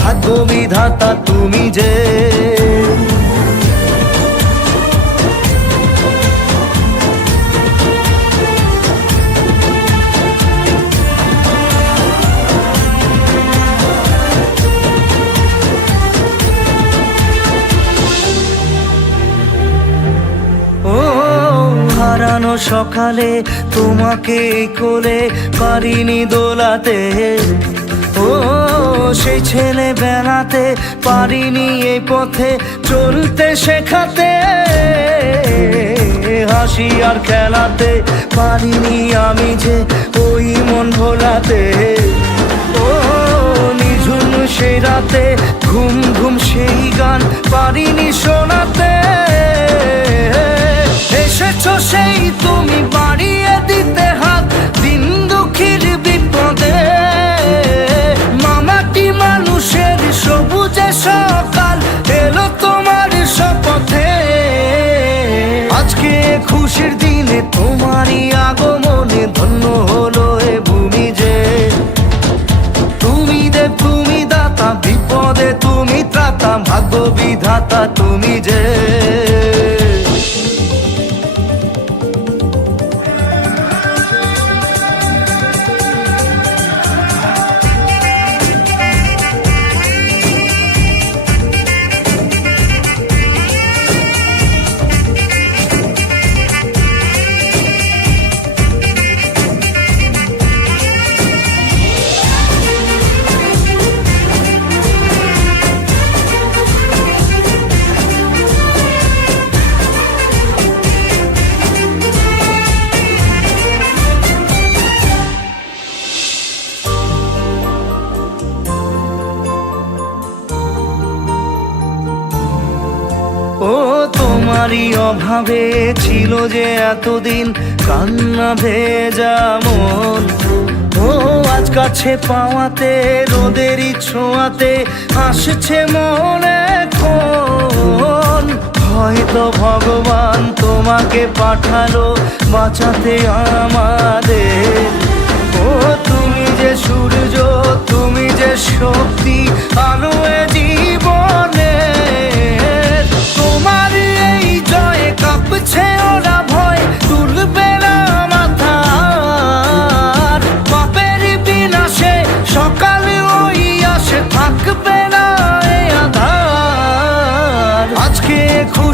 ভাগ্য বিধাতা তুমি যে। হারানো সকালে তোমাকে কোলে পারিনি দোলাতে। ও, সেই ছেলে বেড়াতে পারিনি এই পথে চলতে শেখাতে। হাসি আর খেলাতে পারিনি আমি যে ওই মন ভোলাতে। ও, নিঝুম সেই রাতে ঘুম ঘুম সেই গান পারিনি শোনাতে তুমি যে তোমারই অভাবে ছিল যে এতদিন কান্না ভেজা মন। ও, আজ কাছে পাওয়াতে রোদেরই ছোঁয়াতে আসছে মনে কোন হয়তো ভগবান তোমাকে পাঠালো বাঁচাতে আমাদের। ও, তুমি যে সূর্য, তুমি যে শক্তি, আলো